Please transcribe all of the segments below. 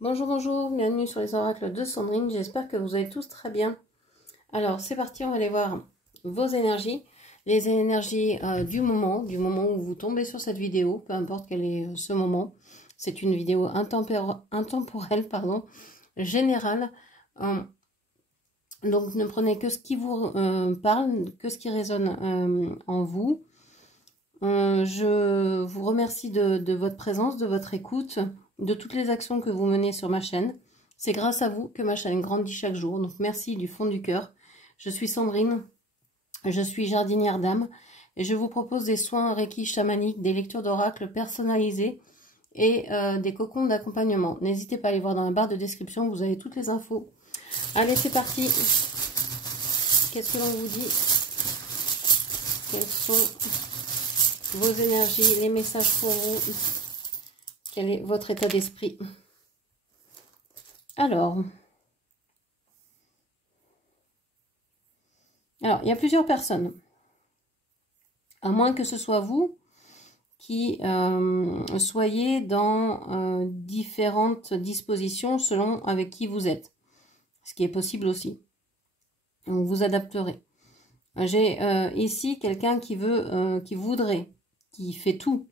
Bonjour, bonjour, bienvenue sur les oracles de Sandrine, j'espère que vous allez tous très bien. Alors c'est parti, on va aller voir vos énergies, les énergies du moment où vous tombez sur cette vidéo, peu importe quel est ce moment. C'est une vidéo intemporelle, générale. Donc ne prenez que ce qui vous parle, que ce qui résonne en vous. Je vous remercie de votre présence, de votre écoute, de toutes les actions que vous menez sur ma chaîne. C'est grâce à vous que ma chaîne grandit chaque jour. Donc merci du fond du cœur. Je suis Sandrine, je suis jardinière d'âme et je vous propose des soins Reiki chamaniques, des lectures d'oracles personnalisées et des cocons d'accompagnement. N'hésitez pas à aller voir dans la barre de description, vous avez toutes les infos. Allez, c'est parti. Qu'est-ce que l'on vous dit? Quels sont vos énergies, les messages pour vous? Quel est votre état d'esprit? Alors, il y a plusieurs personnes. À moins que ce soit vous qui soyez dans différentes dispositions selon avec qui vous êtes. Ce qui est possible aussi. Donc, vous adapterez. J'ai ici quelqu'un qui veut, qui fait tout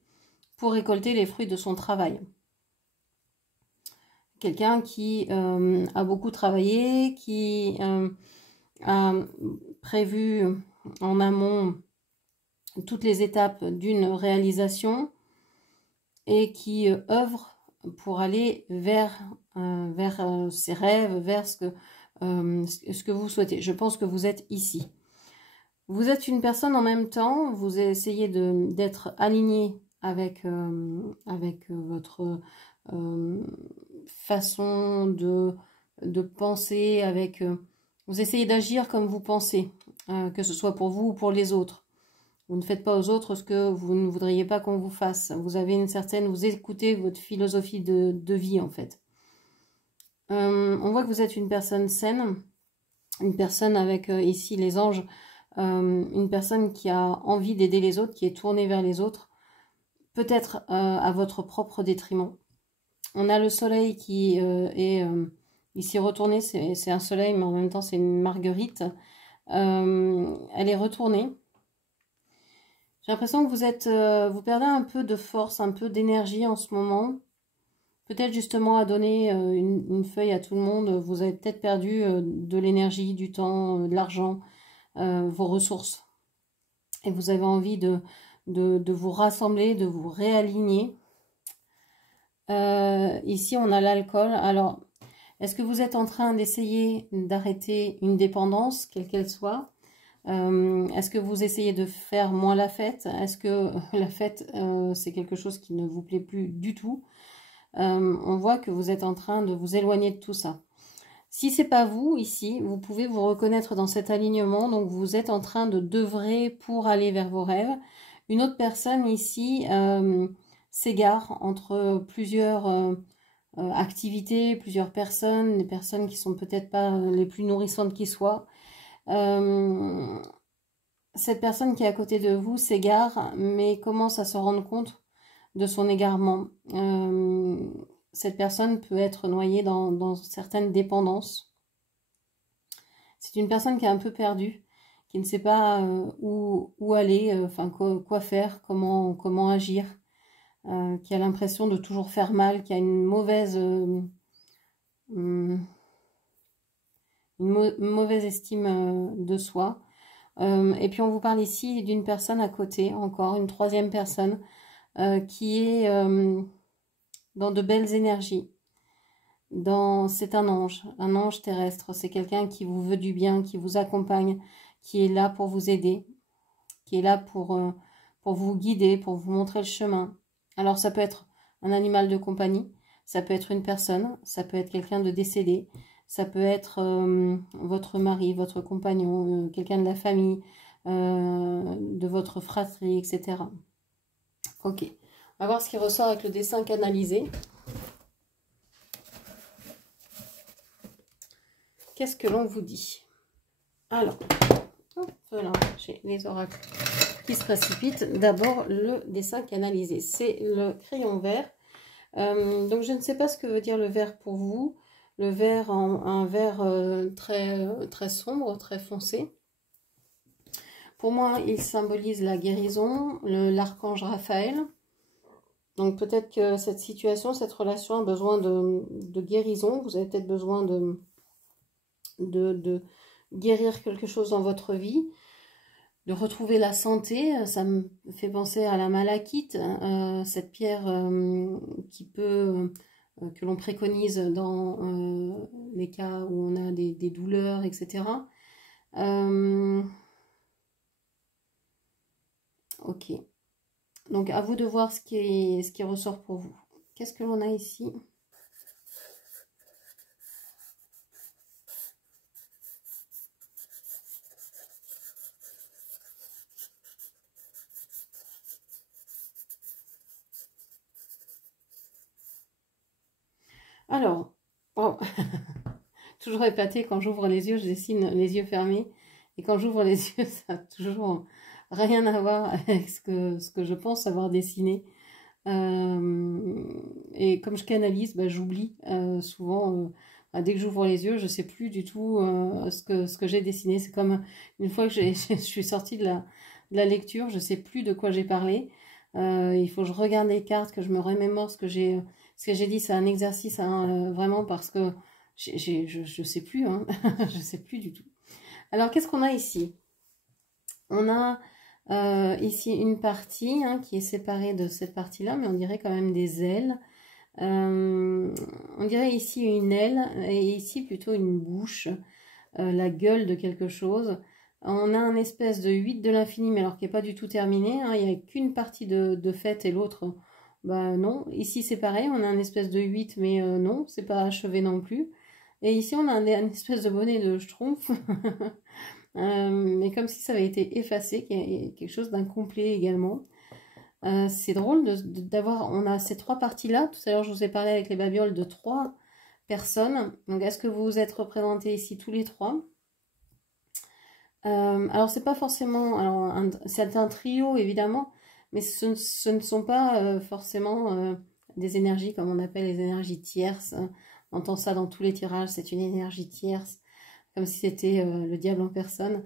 pour récolter les fruits de son travail. Quelqu'un qui a beaucoup travaillé, qui a prévu en amont toutes les étapes d'une réalisation et qui œuvre pour aller vers ses rêves, vers ce que vous souhaitez. Je pense que vous êtes ici. Vous êtes une personne en même temps, vous essayez d'être aligné avec votre façon de penser, vous essayez d'agir comme vous pensez, que ce soit pour vous ou pour les autres. Vous ne faites pas aux autres ce que vous ne voudriez pas qu'on vous fasse. Vous avez vous écoutez votre philosophie de vie en fait. On voit que vous êtes une personne saine, une personne avec ici les anges, une personne qui a envie d'aider les autres, qui est tournée vers les autres, peut-être à votre propre détriment. On a le soleil qui est ici retourné, c'est un soleil, mais en même temps c'est une marguerite. Elle est retournée. J'ai l'impression que vous perdez un peu de force, un peu d'énergie en ce moment. Peut-être justement à donner une feuille à tout le monde, vous avez peut-être perdu de l'énergie, du temps, de l'argent, vos ressources. Et vous avez envie de vous rassembler, de vous réaligner. Ici, on a l'alcool. Alors, est-ce que vous êtes en train d'essayer d'arrêter une dépendance, quelle qu'elle soit? Est-ce que vous essayez de faire moins la fête? Est-ce que la fête, c'est quelque chose qui ne vous plaît plus du tout? On voit que vous êtes en train de vous éloigner de tout ça. Si c'est pas vous, ici, vous pouvez vous reconnaître dans cet alignement. Donc, vous êtes en train d'œuvrer pour aller vers vos rêves. Une autre personne ici s'égare entre plusieurs activités, plusieurs personnes, des personnes qui sont peut-être pas les plus nourrissantes qui soient. Cette personne qui est à côté de vous s'égare, mais commence à se rendre compte de son égarement. Cette personne peut être noyée dans certaines dépendances. C'est une personne qui est un peu perdue, qui ne sait pas où aller, quoi faire, comment agir, qui a l'impression de toujours faire mal, qui a une mauvaise estime de soi. Et puis on vous parle ici d'une personne à côté, encore une troisième personne, qui est dans de belles énergies. C'est un ange terrestre. C'est quelqu'un qui vous veut du bien, qui vous accompagne, qui est là pour vous aider, qui est là pour vous guider, pour vous montrer le chemin. Alors ça peut être un animal de compagnie, ça peut être une personne, ça peut être quelqu'un de décédé, ça peut être votre mari, votre compagnon, quelqu'un de la famille, de votre fratrie, etc. Ok, on va voir ce qui ressort avec le dessin canalisé. Qu'est-ce que l'on vous dit? Alors, voilà, j'ai les oracles qui se précipitent. D'abord, le dessin canalisé. C'est le crayon vert. Donc je ne sais pas ce que veut dire le vert pour vous. Le vert, un vert très sombre, très foncé. Pour moi, il symbolise la guérison, l'archange Raphaël. Donc peut-être que cette situation, cette relation a besoin de guérison. Vous avez peut-être besoin de guérir quelque chose dans votre vie, de retrouver la santé. Ça me fait penser à la malachite, cette pierre que l'on préconise dans les cas où on a des douleurs, etc. Ok. Donc à vous de voir ce qui ressort pour vous. Qu'est-ce que l'on a ici? Alors, oh. Toujours épaté, quand j'ouvre les yeux, je dessine les yeux fermés. Et quand j'ouvre les yeux, ça n'a toujours rien à voir avec ce que je pense avoir dessiné. Et comme je canalise, bah, j'oublie souvent. Dès que j'ouvre les yeux, je ne sais plus du tout ce que j'ai dessiné. C'est comme une fois que je suis sortie de la lecture, je ne sais plus de quoi j'ai parlé. Il faut que je regarde les cartes, que je me remémore ce que j'ai dit. C'est un exercice hein, vraiment parce que je sais plus, hein. Je sais plus du tout. Alors, qu'est-ce qu'on a ici? On a ici une partie hein, qui est séparée de cette partie-là, mais on dirait quand même des ailes. On dirait ici une aile et ici plutôt une bouche, la gueule de quelque chose. On a un espèce de 8 de l'infini, mais alors qui n'est pas du tout terminé. Hein. Il n'y a qu'une partie de fait et l'autre, bah non. Ici c'est pareil, on a un espèce de 8, mais non, c'est pas achevé non plus. Et ici on a un espèce de bonnet de schtroumpf, mais comme si ça avait été effacé, quelque chose d'incomplet également. C'est drôle d'avoir, on a ces trois parties-là. Tout à l'heure je vous ai parlé avec les babioles de 3 personnes. Donc est-ce que vous êtes représentés ici tous les 3? Alors c'est pas forcément, alors c'est un trio évidemment, mais ce ne sont pas forcément des énergies comme on appelle les énergies tierces. On entend ça dans tous les tirages, c'est une énergie tierce, comme si c'était le diable en personne.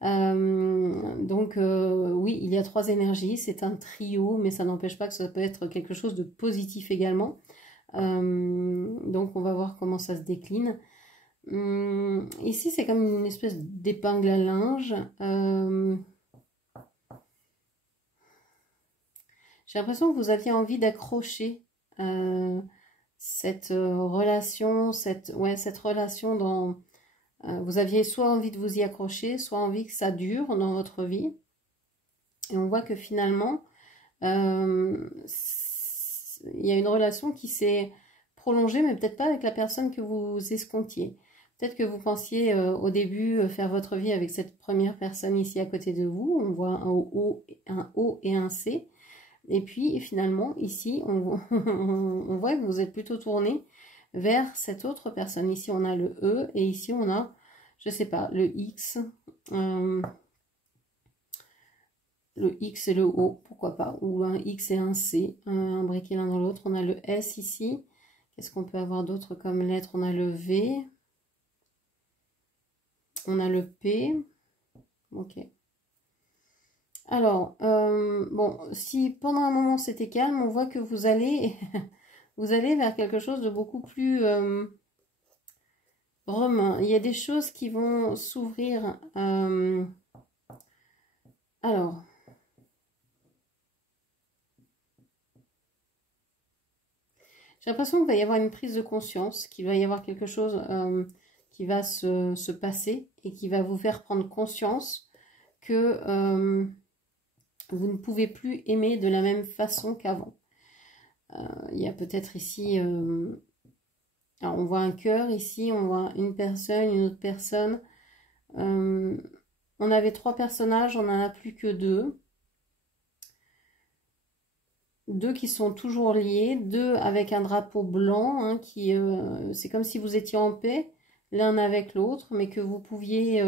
Donc oui, il y a 3 énergies, c'est un trio, mais ça n'empêche pas que ça peut être quelque chose de positif également. Donc on va voir comment ça se décline. Ici, c'est comme une espèce d'épingle à linge. J'ai l'impression que vous aviez envie d'accrocher cette relation, cette relation dans... vous aviez soit envie de vous y accrocher, soit envie que ça dure dans votre vie. Et on voit que finalement, il y a une relation qui s'est prolongée, mais peut-être pas avec la personne que vous escomptiez. Peut-être que vous pensiez au début faire votre vie avec cette première personne ici à côté de vous. On voit un O et un C. Et puis finalement, ici, on voit que vous êtes plutôt tourné vers cette autre personne. Ici, on a le E et ici, on a, je sais pas, le X. Le X et le O, pourquoi pas. Ou un X et un C, imbriqués l'un dans l'autre. On a le S ici. Qu'est-ce qu'on peut avoir d'autre comme lettre? On a le V. On a le P. Ok. Alors, bon, si pendant un moment c'était calme, on voit que vous allez, vous allez vers quelque chose de beaucoup plus romain. Il y a des choses qui vont s'ouvrir. Alors, j'ai l'impression qu'il va y avoir une prise de conscience, qu'il va y avoir quelque chose qui va se passer et qui va vous faire prendre conscience que vous ne pouvez plus aimer de la même façon qu'avant. Il y a peut-être ici, alors on voit un cœur ici, on voit une personne, une autre personne. On avait 3 personnages, on n'en a plus que 2. 2 qui sont toujours liés, 2 avec un drapeau blanc, hein, qui c'est comme si vous étiez en paix l'un avec l'autre, mais que vous pouviez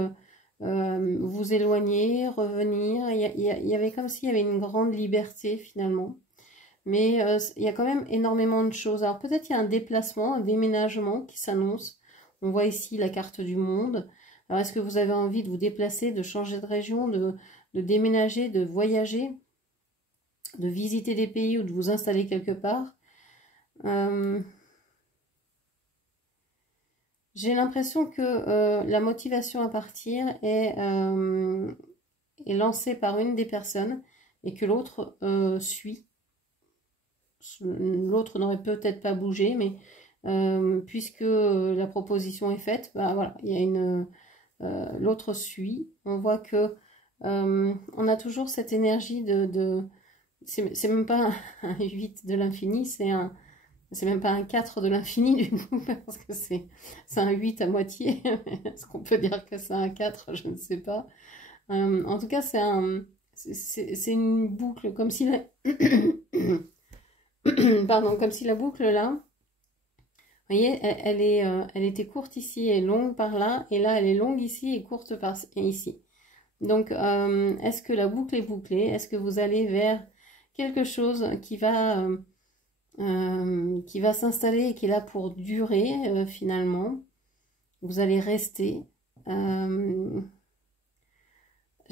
vous éloigner, revenir. Il y avait comme s'il y avait une grande liberté finalement. Mais il y a quand même énormément de choses. Alors peut-être il y a un déplacement, un déménagement qui s'annonce. On voit ici la carte du monde. Alors est-ce que vous avez envie de vous déplacer, de changer de région, de déménager, de voyager, de visiter des pays ou de vous installer quelque part? J'ai l'impression que la motivation à partir est lancée par une des personnes et que l'autre suit. L'autre n'aurait peut-être pas bougé, mais puisque la proposition est faite, bah voilà, il y a une l'autre suit. On voit que on a toujours cette énergie c'est même pas un 8 de l'infini, c'est même pas un 4 de l'infini du coup, parce que c'est un 8 à moitié. Est-ce qu'on peut dire que c'est un 4? Je ne sais pas. En tout cas, c'est une boucle, comme si la... Pardon, comme si la boucle là, vous voyez, elle était courte ici et longue par là, et là elle est longue ici et courte par ici. Donc, est-ce que la boucle est bouclée? Est-ce que vous allez vers quelque chose qui va s'installer et qui est là pour durer finalement? Vous allez rester. J'ai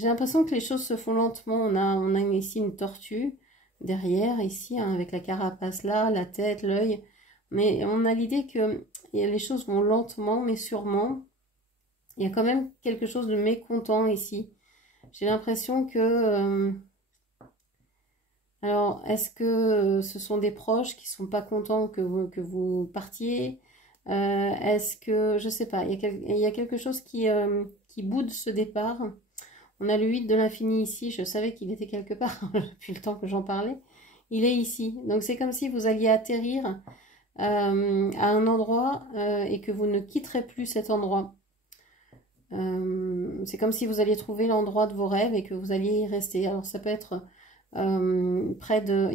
l'impression que les choses se font lentement. On a ici une tortue derrière, ici, hein, avec la carapace là, la tête, l'œil. Mais on a l'idée que les choses vont lentement, mais sûrement. Il y a quand même quelque chose de mécontent ici. J'ai l'impression que... alors, est-ce que ce sont des proches qui sont pas contents que vous partiez? Est-ce que... je sais pas, il y a quelque chose qui boude ce départ. On a le 8 de l'infini ici, je savais qu'il était quelque part depuis le temps que j'en parlais. Il est ici. Donc c'est comme si vous alliez atterrir à un endroit et que vous ne quitterez plus cet endroit. C'est comme si vous alliez trouver l'endroit de vos rêves et que vous alliez y rester. Alors ça peut être près de...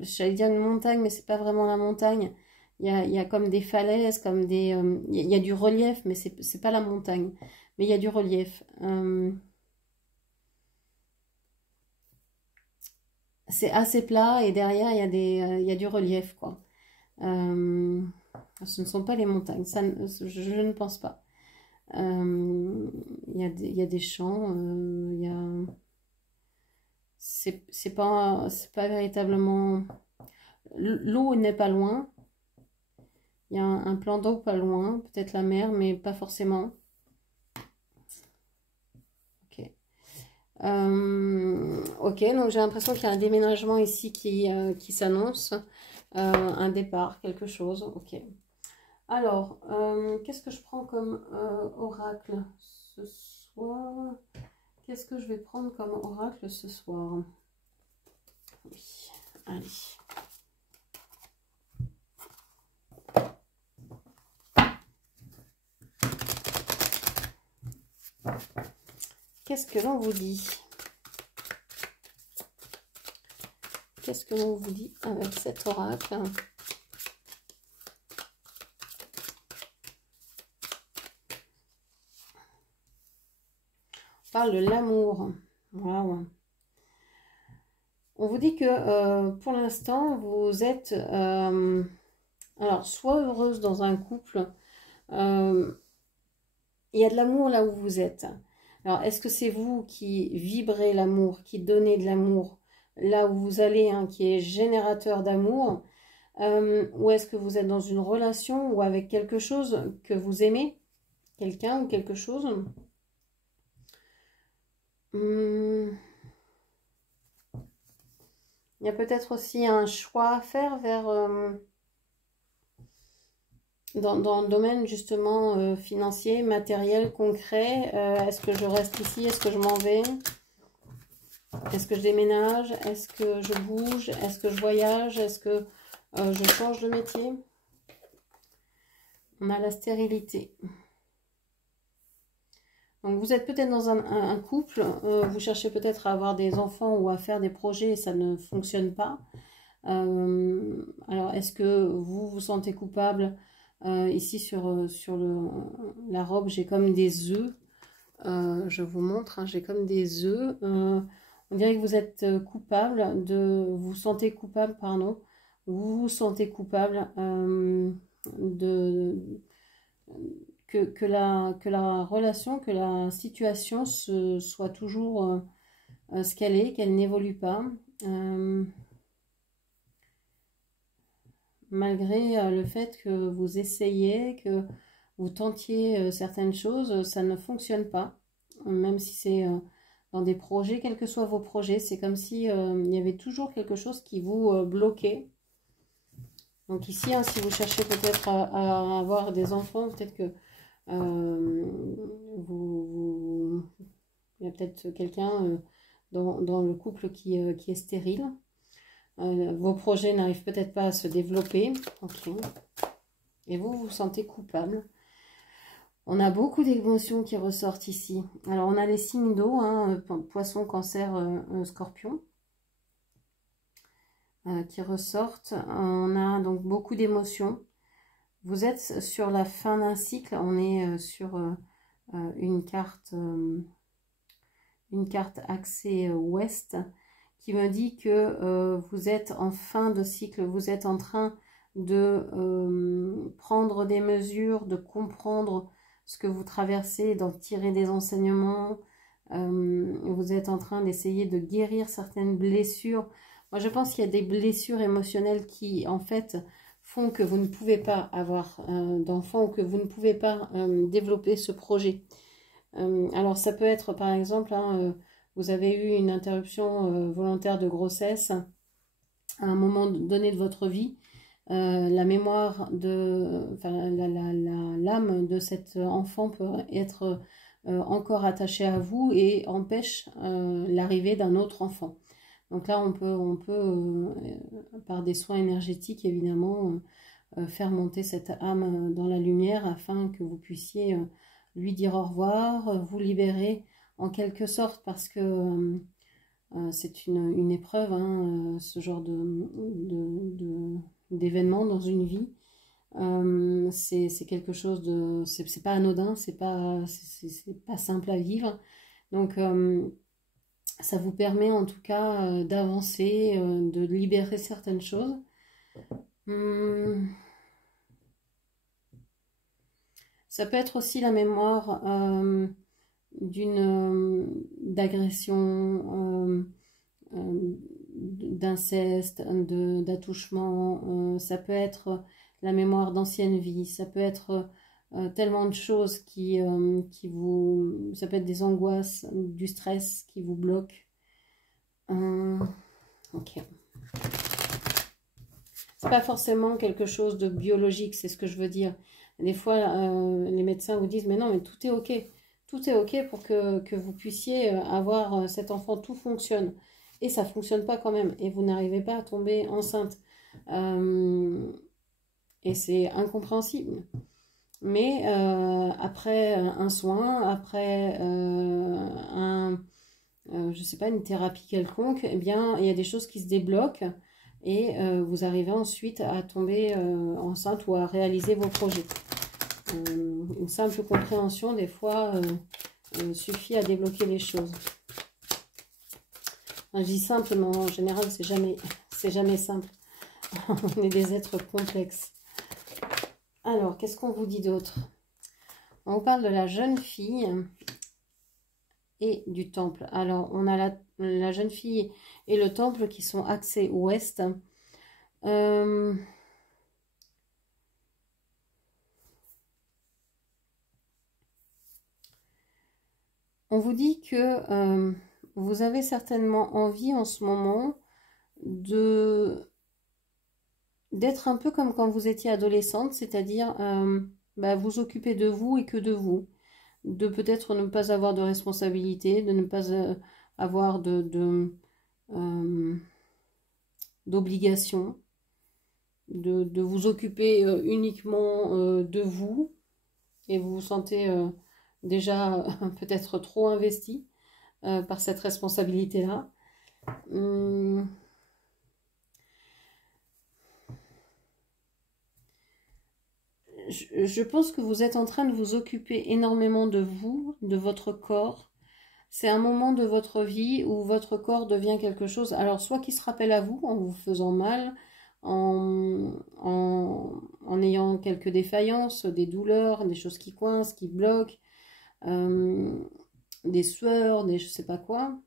j'allais dire une montagne, mais c'est pas vraiment la montagne. Il y a comme des falaises, comme des... il y a du relief, mais c'est pas la montagne. Mais il y a du relief. C'est assez plat et derrière il y a du relief quoi. Ce ne sont pas les montagnes, ça, je ne pense pas. Il y a des champs, c'est pas véritablement... l'eau n'est pas loin. Il y a un plan d'eau pas loin, peut-être la mer, mais pas forcément. Ok, donc j'ai l'impression qu'il y a un déménagement ici qui s'annonce, un départ, quelque chose. Ok. Alors, qu'est-ce que je prends comme oracle ce soir? Qu'est-ce que je vais prendre comme oracle ce soir? Oui, allez. Qu'est-ce que l'on vous dit? Qu'est-ce que l'on vous dit avec cet oracle? On parle de l'amour. Wow. On vous dit que pour l'instant, vous êtes alors soit heureuse dans un couple. Il y a de l'amour là où vous êtes. Alors, est-ce que c'est vous qui vibrez l'amour, qui donnez de l'amour là où vous allez, hein, qui est générateur d'amour, ou est-ce que vous êtes dans une relation ou avec quelque chose que vous aimez, quelqu'un ou quelque chose? Il y a peut-être aussi un choix à faire vers dans le domaine justement financier, matériel, concret. Est-ce que je reste ici? Est-ce que je m'en vais? Est-ce que je déménage? Est-ce que je bouge? Est-ce que je voyage? Est-ce que je change de métier? On a la stérilité. Donc vous êtes peut-être dans un couple, vous cherchez peut-être à avoir des enfants ou à faire des projets et ça ne fonctionne pas. Alors est-ce que vous vous sentez coupable? Ici sur la robe, j'ai comme des œufs. Je vous montre, hein, j'ai comme des œufs. On dirait que vous êtes coupable vous vous sentez coupable, pardon, vous vous sentez coupable de que la relation, que la situation soit toujours ce qu'elle est, qu'elle n'évolue pas. Malgré le fait que vous essayez, que vous tentiez certaines choses, ça ne fonctionne pas. Même si c'est dans des projets, quels que soient vos projets, c'est comme si il y avait toujours quelque chose qui vous bloquait. Donc ici, hein, si vous cherchez peut-être à avoir des enfants, peut-être que il y a peut-être quelqu'un dans le couple qui est stérile. Vos projets n'arrivent peut-être pas à se développer. Okay. Et vous vous sentez coupable. On a beaucoup d'émotions qui ressortent ici. Alors, on a les signes d'eau, hein, poisson, cancer, scorpion, qui ressortent. On a donc beaucoup d'émotions. Vous êtes sur la fin d'un cycle. On est sur une carte axée ouest qui me dit que vous êtes en fin de cycle. Vous êtes en train de prendre des mesures, de comprendre ce que vous traversez, d'en tirer des enseignements. Vous êtes en train d'essayer de guérir certaines blessures. Moi, je pense qu'il y a des blessures émotionnelles qui, en fait, font que vous ne pouvez pas avoir d'enfant ou que vous ne pouvez pas développer ce projet. Alors, ça peut être, par exemple, hein, vous avez eu une interruption volontaire de grossesse à un moment donné de votre vie. La mémoire l'âme de cet enfant peut être encore attachée à vous et empêche l'arrivée d'un autre enfant. Donc là, on peut par des soins énergétiques, évidemment, faire monter cette âme dans la lumière afin que vous puissiez lui dire au revoir, vous libérer en quelque sorte, parce que c'est une épreuve, hein, ce genre d'événement dans une vie. C'est quelque chose de... C'est pas anodin, c'est pas simple à vivre. Donc, ça vous permet en tout cas d'avancer, de libérer certaines choses. Ça peut être aussi la mémoire d'agression, d'inceste, d'attouchement. Ça peut être la mémoire d'ancienne vie. Ça peut être tellement de choses qui vous... Ça peut être des angoisses, du stress qui vous bloquent. Ok. C'est pas forcément quelque chose de biologique, c'est ce que je veux dire. Des fois, les médecins vous disent, mais non, mais tout est ok. Tout est ok pour que vous puissiez avoir cet enfant, tout fonctionne. Et ça fonctionne pas quand même. Et vous n'arrivez pas à tomber enceinte. Et c'est incompréhensible. Mais après un soin, après je sais pas, une thérapie quelconque, eh bien, il y a des choses qui se débloquent et vous arrivez ensuite à tomber enceinte ou à réaliser vos projets. Une simple compréhension, des fois, suffit à débloquer les choses. Je dis simple, mais en général, c'est jamais simple. On est des êtres complexes. Alors, qu'est-ce qu'on vous dit d'autre? On vous parle de la jeune fille et du temple. Alors, on a la jeune fille et le temple qui sont axés ouest. On vous dit que vous avez certainement envie en ce moment d'être un peu comme quand vous étiez adolescente, c'est-à-dire vous occuper de vous et que de vous. De peut-être ne pas avoir de responsabilité, de ne pas avoir d'obligation, de vous occuper uniquement de vous, et vous vous sentez déjà peut-être trop investi par cette responsabilité-là. Je pense que vous êtes en train de vous occuper énormément de vous, de votre corps, C'est un moment de votre vie où votre corps devient quelque chose, alors soit qui se rappelle à vous en vous faisant mal, en ayant quelques défaillances, des douleurs, des choses qui coincent, qui bloquent, des sueurs, des je sais pas quoi.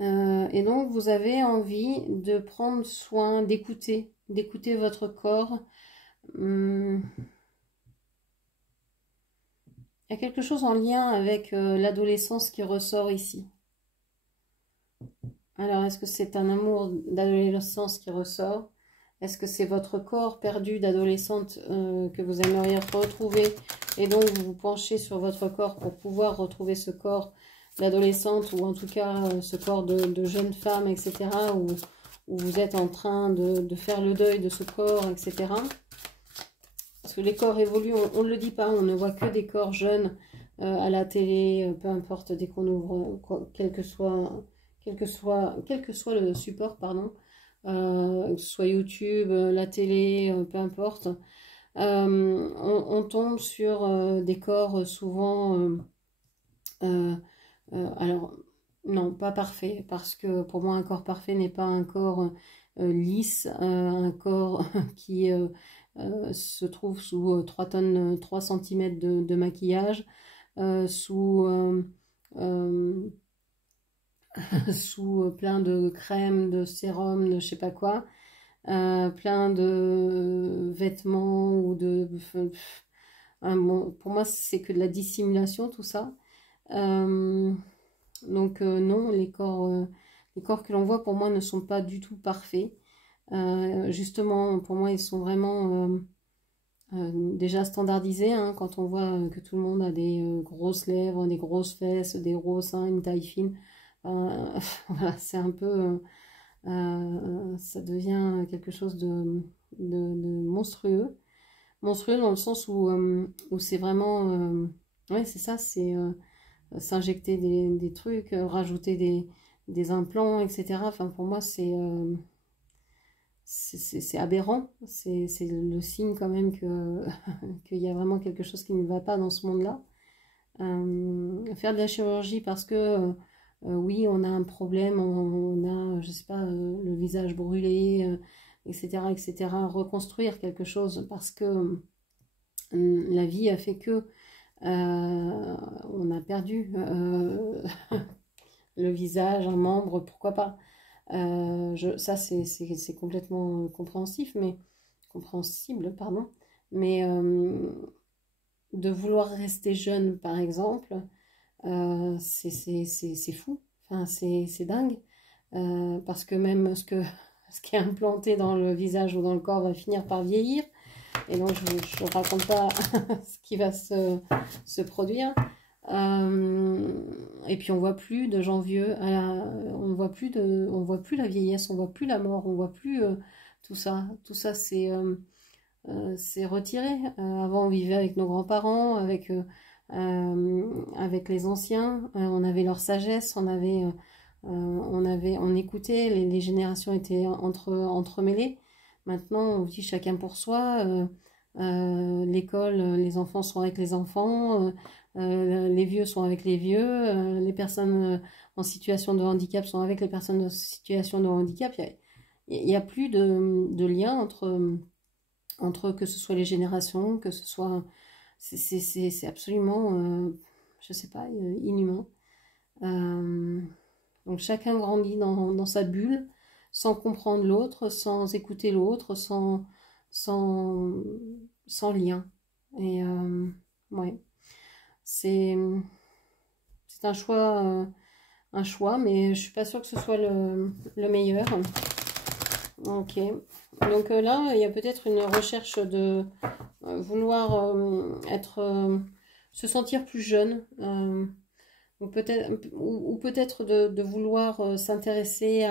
Et donc vous avez envie de prendre soin, d'écouter votre corps. Il y a quelque chose en lien avec l'adolescence qui ressort ici. Alors, est-ce que c'est un amour d'adolescence qui ressort? Est-ce que c'est votre corps perdu d'adolescente que vous aimeriez retrouver et donc vous vous penchez sur votre corps pour pouvoir retrouver ce corps d'adolescente ou en tout cas ce corps de jeune femme, etc. Où vous êtes en train de faire le deuil de ce corps, etc. Parce que les corps évoluent, on ne le dit pas, on ne voit que des corps jeunes à la télé, peu importe, dès qu'on ouvre, quel que soit le support, pardon, que ce soit YouTube, la télé, peu importe, on tombe sur des corps souvent, alors non, pas parfait, parce que pour moi un corps parfait n'est pas un corps lisse, un corps qui se trouve sous 3 tonnes, 3 cm de maquillage, sous sous plein de crèmes, de sérums, de je sais pas quoi, plein de vêtements ou de... bon, pour moi, c'est que de la dissimulation, tout ça. Donc non, les corps que l'on voit, pour moi, ne sont pas du tout parfaits. Justement, pour moi, ils sont vraiment déjà standardisés, hein, quand on voit que tout le monde a des grosses lèvres, des grosses fesses, des gros seins, une taille fine. Voilà, c'est un peu, ça devient quelque chose de monstrueux. Monstrueux dans le sens où c'est vraiment, ouais, c'est ça, c'est s'injecter des trucs, rajouter des implants, etc. Enfin, pour moi, c'est aberrant. C'est le signe quand même que qu'il y a vraiment quelque chose qui ne va pas dans ce monde-là. Faire de la chirurgie parce que oui, on a un problème, on a, je sais pas, le visage brûlé, etc., etc. Reconstruire quelque chose parce que la vie a fait que on a perdu le visage, un membre, pourquoi pas. Ça, c'est complètement compréhensible, pardon. Mais de vouloir rester jeune, par exemple, c'est fou, enfin, c'est dingue, parce que même ce qui est implanté dans le visage ou dans le corps va finir par vieillir, et donc je ne raconte pas ce qui va se produire. Et puis on voit plus de gens vieux, on voit plus la vieillesse, on voit plus la mort, on voit plus tout ça c'est retiré. Avant on vivait avec nos grands-parents, avec les anciens, on avait leur sagesse, on écoutait, les générations étaient entremêlées. Maintenant, on vit chacun pour soi. L'école, les enfants sont avec les enfants, les vieux sont avec les vieux, les personnes en situation de handicap sont avec les personnes en situation de handicap. Il y a plus de lien entre que ce soit les générations, que ce soit... C'est absolument, je sais pas, inhumain. Donc chacun grandit dans sa bulle, sans comprendre l'autre, sans écouter l'autre, sans lien. Et ouais, c'est un choix, mais je suis pas sûre que ce soit le meilleur. Ok, donc là, il y a peut-être une recherche de vouloir se sentir plus jeune, ou peut-être de vouloir s'intéresser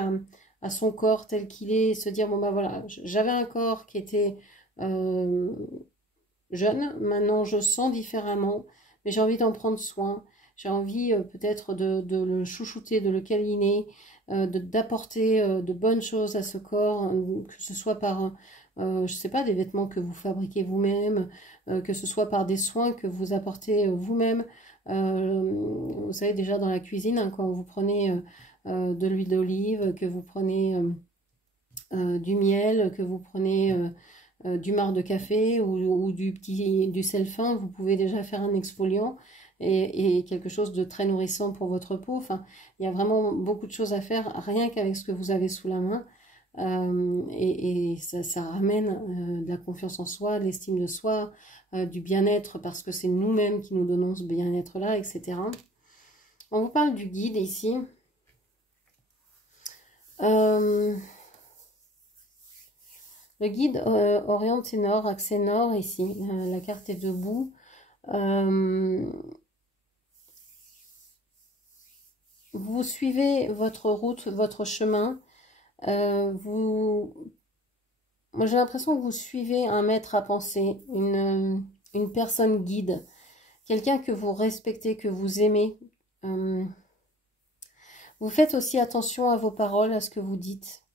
à son corps tel qu'il est, et se dire, bon bah voilà, j'avais un corps qui était jeune, maintenant je sens différemment, mais j'ai envie d'en prendre soin, j'ai envie peut-être de le chouchouter, de le câliner, d'apporter de bonnes choses à ce corps, que ce soit par je sais pas, des vêtements que vous fabriquez vous-même, que ce soit par des soins que vous apportez vous-même. Vous savez, déjà dans la cuisine, hein, quand vous prenez de l'huile d'olive, que vous prenez du miel, que vous prenez du marc de café ou du sel fin, vous pouvez déjà faire un exfoliant et quelque chose de très nourrissant pour votre peau. Enfin, il y a vraiment beaucoup de choses à faire rien qu'avec ce que vous avez sous la main. Et ça ramène de la confiance en soi, de l'estime de soi, du bien-être parce que c'est nous-mêmes qui nous donnons ce bien-être-là, etc. On vous parle du guide ici. Le guide oriente nord, accès nord ici. La carte est debout. Vous suivez votre route, votre chemin. Moi, j'ai l'impression que vous suivez un maître à penser, une personne guide, quelqu'un que vous respectez, que vous aimez. Vous faites aussi attention à vos paroles, à ce que vous dites.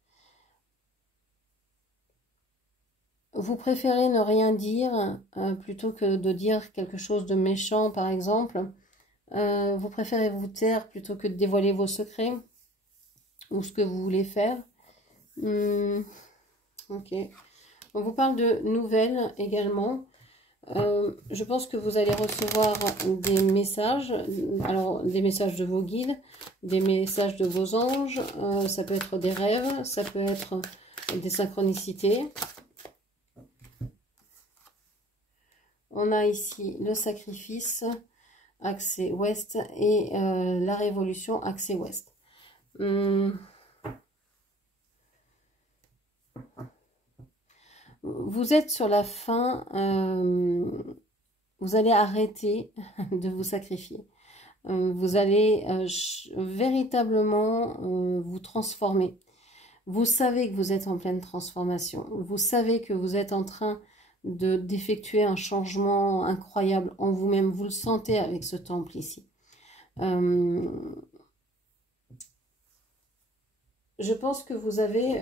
Vous préférez ne rien dire plutôt que de dire quelque chose de méchant, par exemple. Vous préférez vous taire plutôt que de dévoiler vos secrets ou ce que vous voulez faire. Ok. On vous parle de nouvelles également. Je pense que vous allez recevoir des messages, alors des messages de vos guides, des messages de vos anges, ça peut être des rêves, ça peut être des synchronicités. On a ici le sacrifice, accès ouest, et la révolution, accès ouest. Vous êtes sur la fin, vous allez arrêter de vous sacrifier. Vous allez véritablement vous transformer. Vous savez que vous êtes en pleine transformation. Vous savez que vous êtes en train d'effectuer un changement incroyable en vous-même. Vous le sentez avec ce temple ici. Je pense que vous avez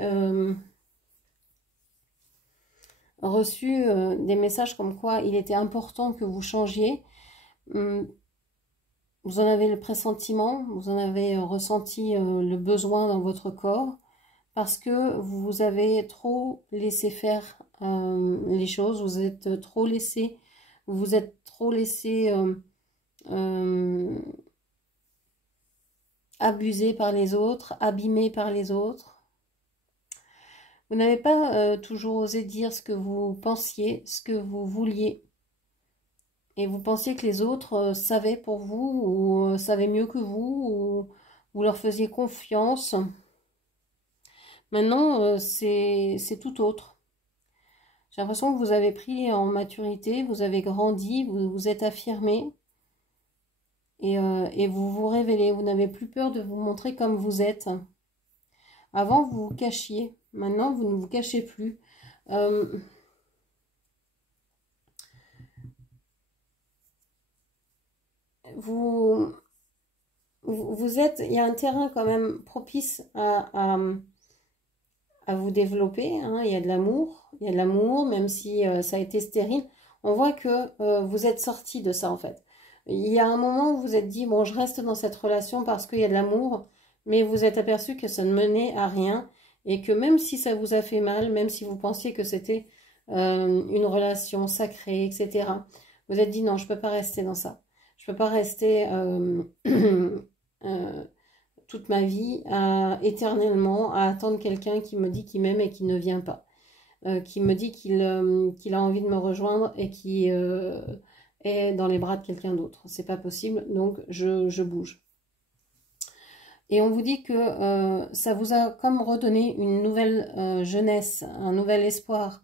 reçu des messages comme quoi il était important que vous changiez. Vous en avez le pressentiment, vous en avez ressenti le besoin dans votre corps parce que vous avez trop laissé faire les choses, vous êtes trop laissé, vous êtes trop laissé abusé par les autres, abîmé par les autres. Vous n'avez pas toujours osé dire ce que vous pensiez, ce que vous vouliez. Et vous pensiez que les autres savaient pour vous, ou savaient mieux que vous, ou vous leur faisiez confiance. Maintenant, c'est tout autre. J'ai l'impression que vous avez pris en maturité, vous avez grandi, vous vous êtes affirmé. Et vous vous révélez, vous n'avez plus peur de vous montrer comme vous êtes. Avant, vous vous cachiez. Maintenant, vous ne vous cachez plus. Vous êtes, il y a un terrain quand même propice à vous développer. Hein. Il y a de l'amour, même si ça a été stérile. On voit que vous êtes sorti de ça en fait. Il y a un moment où vous vous êtes dit, bon, je reste dans cette relation parce qu'il y a de l'amour, mais vous êtes aperçu que ça ne menait à rien et que même si ça vous a fait mal, même si vous pensiez que c'était une relation sacrée, etc., vous êtes dit, non, je ne peux pas rester dans ça. Je ne peux pas rester toute ma vie éternellement à attendre quelqu'un qui me dit qu'il m'aime et qui ne vient pas. Qui me dit qu'il a envie de me rejoindre et qui est dans les bras de quelqu'un d'autre. C'est pas possible, donc je bouge. Et on vous dit que ça vous a comme redonné une nouvelle jeunesse, un nouvel espoir.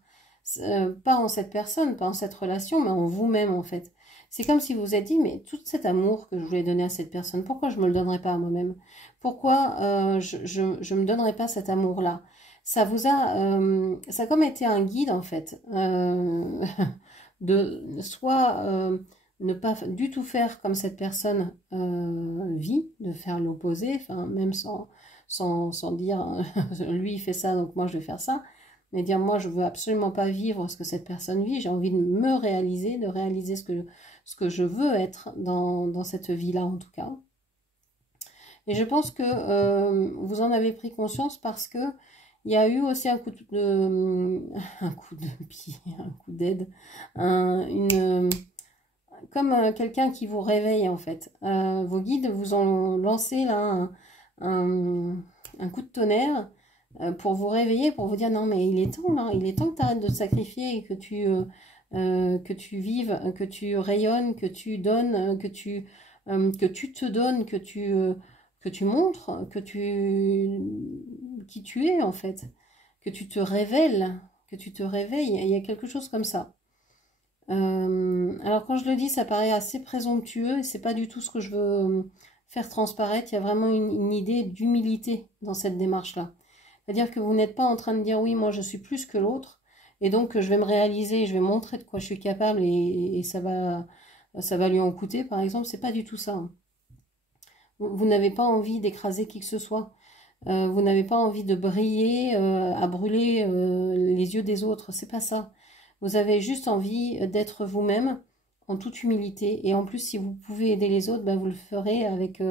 Pas en cette personne, pas en cette relation, mais en vous-même en fait. C'est comme si vous vous êtes dit, mais tout cet amour que je voulais donner à cette personne, pourquoi je ne me le donnerais pas à moi-même? Pourquoi je ne me donnerais pas cet amour-là? Ça vous a, ça a comme été un guide en fait, de soit ne pas du tout faire comme cette personne vit, de faire l'opposé, enfin même sans dire lui il fait ça donc moi je vais faire ça, mais dire moi je veux absolument pas vivre ce que cette personne vit, j'ai envie de me réaliser, de réaliser ce que je veux être dans cette vie-là en tout cas. Et je pense que vous en avez pris conscience parce que il y a eu aussi un coup un coup de pied, un coup d'aide, comme quelqu'un qui vous réveille en fait. Vos guides vous ont lancé là un coup de tonnerre pour vous réveiller, pour vous dire non mais il est temps là, il est temps que tu arrêtes de te sacrifier et que tu vives, que tu rayonnes, que tu donnes, que tu te donnes, que tu montres, qui tu es en fait, que tu te révèles, que tu te réveilles. Il y a quelque chose comme ça. Alors quand je le dis, ça paraît assez présomptueux et c'est pas du tout ce que je veux faire transparaître. Il y a vraiment une idée d'humilité dans cette démarche-là. C'est-à-dire que vous n'êtes pas en train de dire oui, moi je suis plus que l'autre et donc je vais me réaliser, je vais montrer de quoi je suis capable et ça va lui en coûter par exemple. C'est pas du tout ça. Vous n'avez pas envie d'écraser qui que ce soit. Vous n'avez pas envie de briller, à brûler les yeux des autres. C'est pas ça. Vous avez juste envie d'être vous-même en toute humilité. Et en plus, si vous pouvez aider les autres, ben, vous le ferez avec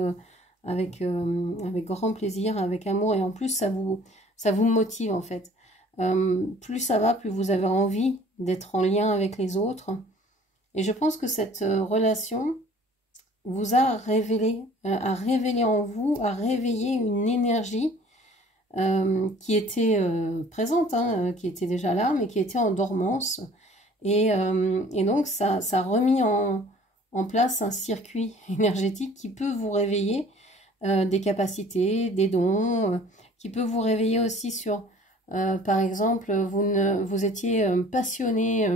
grand plaisir, avec amour. Et en plus, ça vous motive en fait. Plus ça va, plus vous avez envie d'être en lien avec les autres. Et je pense que cette relation vous a révélé en vous, a réveillé une énergie qui était présente, hein, qui était déjà là, mais qui était en dormance. Et donc, ça a remis en place un circuit énergétique qui peut vous réveiller des capacités, des dons, qui peut vous réveiller aussi sur, par exemple, vous étiez passionné,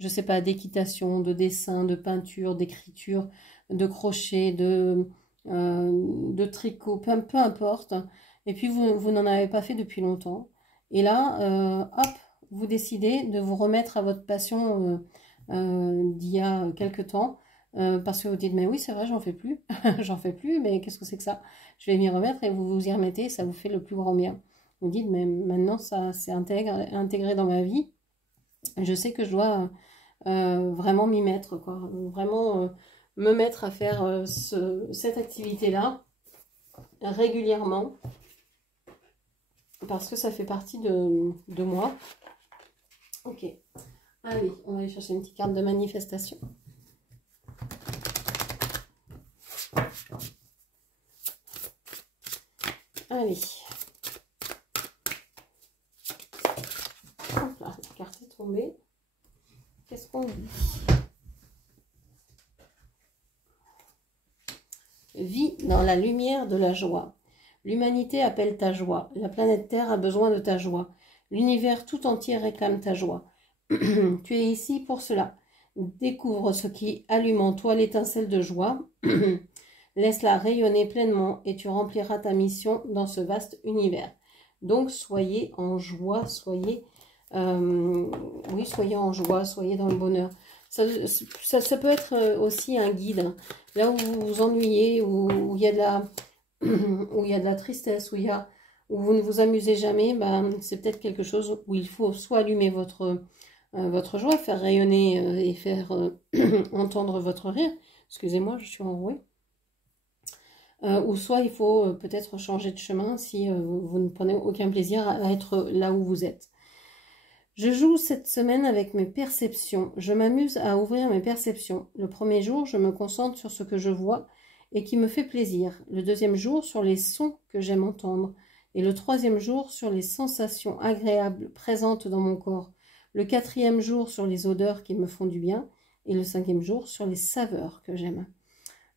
je sais pas, d'équitation, de dessin, de peinture, d'écriture, de crochet, de tricot, peu importe. Et puis vous n'en avez pas fait depuis longtemps. Et là, hop, vous décidez de vous remettre à votre passion d'il y a quelque temps. Parce que vous dites, mais oui, c'est vrai, j'en fais plus. J'en fais plus, mais qu'est-ce que c'est que ça? Je vais m'y remettre et vous vous y remettez, ça vous fait le plus grand bien. Vous dites, mais maintenant, ça c'est intégré dans ma vie. Je sais que je dois vraiment m'y mettre, quoi. Vraiment me mettre à faire cette activité-là régulièrement parce que ça fait partie de moi. Ok, allez, on va aller chercher une petite carte de manifestation. Allez. Hop là, la carte est tombée. Qu'est-ce qu'on dit? Vis dans la lumière de la joie. L'humanité appelle ta joie. La planète Terre a besoin de ta joie. L'univers tout entier réclame ta joie. Tu es ici pour cela. Découvre ce qui allume en toi l'étincelle de joie. Laisse-la rayonner pleinement et tu rempliras ta mission dans ce vaste univers. Donc soyez en joie, soyez en joie, soyez dans le bonheur. Ça peut être aussi un guide. Là où vous vous ennuyez, où il y a de la tristesse, où vous ne vous amusez jamais, ben, c'est peut-être quelque chose où il faut soit allumer votre joie, faire rayonner et faire entendre votre rire. Excusez-moi, je suis enrouée. Ou soit il faut peut-être changer de chemin si vous ne prenez aucun plaisir à être là où vous êtes. Je joue cette semaine avec mes perceptions. Je m'amuse à ouvrir mes perceptions. Le premier jour, je me concentre sur ce que je vois et qui me fait plaisir. Le deuxième jour, sur les sons que j'aime entendre. Et le troisième jour, sur les sensations agréables présentes dans mon corps. Le quatrième jour, sur les odeurs qui me font du bien. Et le cinquième jour, sur les saveurs que j'aime.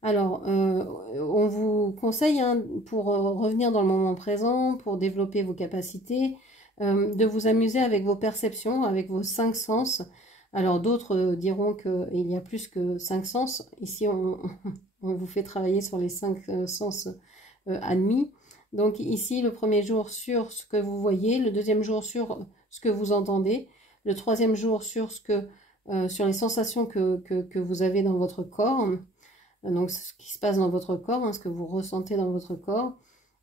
Alors, on vous conseille, hein, pour revenir dans le moment présent, pour développer vos capacités, de vous amuser avec vos perceptions, avec vos 5 sens. Alors, d'autres diront qu'il y a plus que 5 sens. Ici, on vous fait travailler sur les 5 sens admis. Donc, ici, le premier jour sur ce que vous voyez, le deuxième jour sur ce que vous entendez, le troisième jour sur les sensations que vous avez dans votre corps. Donc, ce qui se passe dans votre corps, hein, ce que vous ressentez dans votre corps.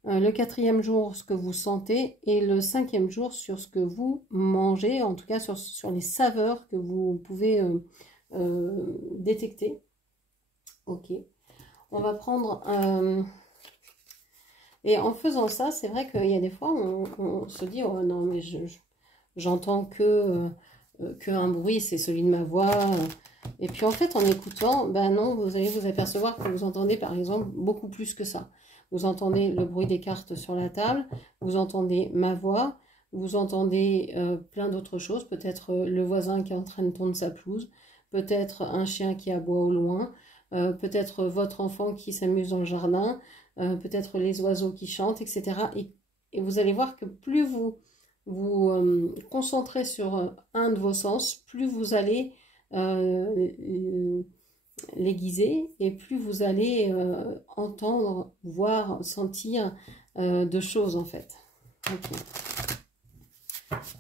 le 4e jour ce que vous sentez et le 5e jour sur ce que vous mangez, en tout cas sur les saveurs que vous pouvez détecter. Ok, on va prendre... et en faisant ça, c'est vrai qu'il y a des fois on se dit oh non mais j'entends que un bruit, c'est celui de ma voix. Et puis en fait en écoutant, ben non, vous allez vous apercevoir que vous entendez par exemple beaucoup plus que ça. Vous entendez le bruit des cartes sur la table, vous entendez ma voix, vous entendez plein d'autres choses, peut-être le voisin qui est en train de tondre sa pelouse, peut-être un chien qui aboie au loin, peut-être votre enfant qui s'amuse dans le jardin, peut-être les oiseaux qui chantent, etc. Et vous allez voir que plus vous concentrez sur un de vos sens, plus vous allez l'aiguiser et plus vous allez entendre, voir, sentir de choses en fait. Okay.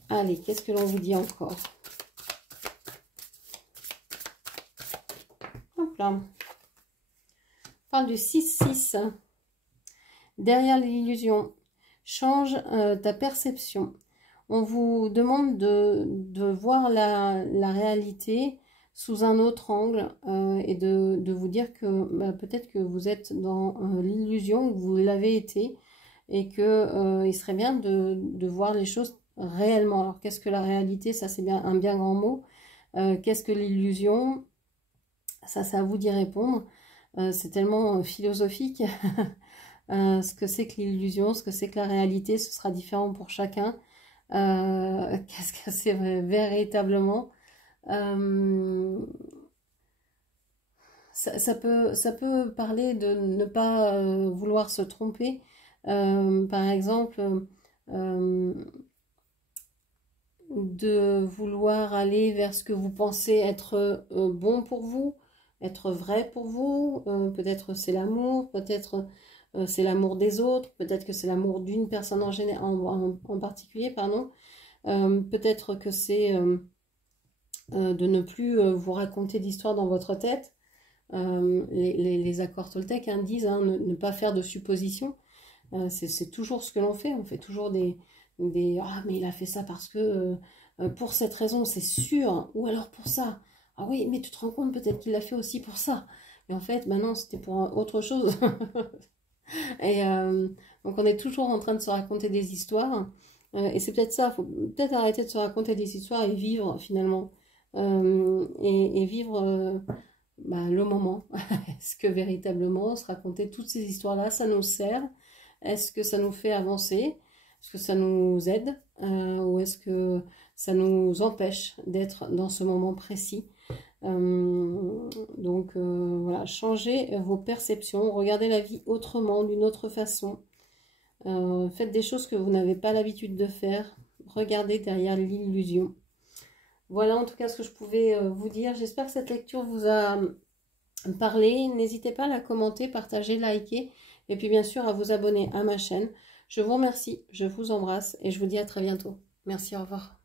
Allez, qu'est-ce que l'on vous dit encore? Hop là. On parle du 6-6. Derrière l'illusion, change ta perception. On vous demande de voir la réalité sous un autre angle et de vous dire que peut-être que vous êtes dans l'illusion, que vous l'avez été, et que il serait bien de voir les choses réellement. Alors qu'est-ce que la réalité? Ça c'est bien un bien grand mot. Qu'est-ce que l'illusion? Ça c'est à vous d'y répondre. C'est tellement philosophique. Ce que c'est que l'illusion, ce que c'est que la réalité, ce sera différent pour chacun. Qu'est-ce que c'est véritablement? Ça peut parler de ne pas vouloir se tromper. Par exemple, de vouloir aller vers ce que vous pensez être bon pour vous, être vrai pour vous. Peut-être c'est l'amour, peut-être c'est l'amour des autres, peut-être que c'est l'amour d'une personne en particulier, pardon. Peut-être que c'est de ne plus vous raconter d'histoires dans votre tête. Les accords Toltec disent ne pas faire de suppositions. C'est toujours ce que l'on fait. On fait toujours des ah mais il a fait ça parce que pour cette raison c'est sûr, ou alors pour ça. Ah oui mais tu te rends compte peut-être qu'il l'a fait aussi pour ça. Et en fait non c'était pour autre chose. Et donc on est toujours en train de se raconter des histoires. Et c'est peut-être ça, il faut peut-être arrêter de se raconter des histoires et vivre finalement. Et vivre le moment. Est-ce que véritablement se raconter toutes ces histoires-là, ça nous sert? Est-ce que ça nous fait avancer? Est-ce que ça nous aide? Ou est-ce que ça nous empêche d'être dans ce moment précis? Donc voilà, changez vos perceptions, regardez la vie autrement, d'une autre façon. Faites des choses que vous n'avez pas l'habitude de faire. Regardez derrière l'illusion. Voilà en tout cas ce que je pouvais vous dire. J'espère que cette lecture vous a parlé. N'hésitez pas à la commenter, partager, liker. Et puis bien sûr à vous abonner à ma chaîne. Je vous remercie, je vous embrasse et je vous dis à très bientôt. Merci, au revoir.